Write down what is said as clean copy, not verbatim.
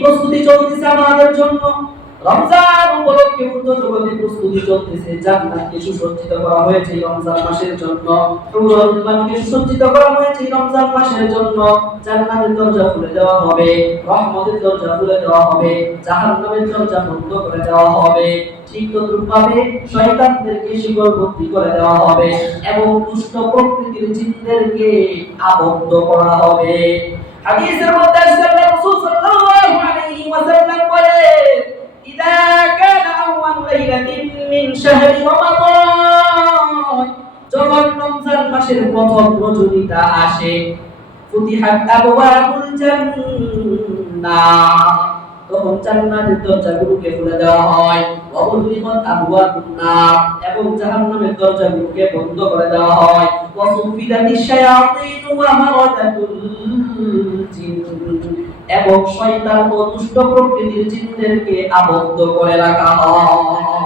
প্রস্তুতি চলতেছে আমাদের জন্য। রমজান উপলক্ষে উর্দু জগতে প্রস্তুতি চলতেছে। জান্নাতকে সুসজ্জিত করা হয়েছে এই রমজান মাসের জন্য। হুরুল ইমানকে সুসজ্জিত করা হয়েছে এই রমজান মাসের জন্য। জান্নাতের দরজা খুলে দেওয়া হবে, রহমতের দরজা খুলে দেওয়া হবে, জাহান্নামের দরজা বন্ধ করে দেওয়া হবে। ঠিক তদ্রূপভাবে শয়তানদেরকে শিকলবদ্ধ করে দেওয়া হবে এবং দুষ্ট প্রকৃতির জিনদেরকে আবদ্ধ করা হবে। হাদিসের মধ্যে রাসূল সাল্লাল্লাহু আলাইহি ওয়াসাল্লাম বলেন, ইদা কানা আউয়াল লাইলাতিন মিন শাহরি রমাদান, যখন রমজান মাসের প্রথম রজনীটা আসে, ফুতিহাত আবওয়াবুল জান্নাহ, তখন জান্নাতের দরজাগুলোকে খুলে দেওয়া হয়, ওয়া উগলিকাত আবওয়াবুন নার, এবং জাহান্নামের দরজাগুলোকে বন্ধ করে দেওয়া হয়, ওয়া সুফিদাতিশ শায়াতিন ওয়া মারাদাতুল জিন, এবং শয়তান ও দুষ্ট প্রকৃতির জিনদেরকে আবদ্ধ করে রাখা হয়।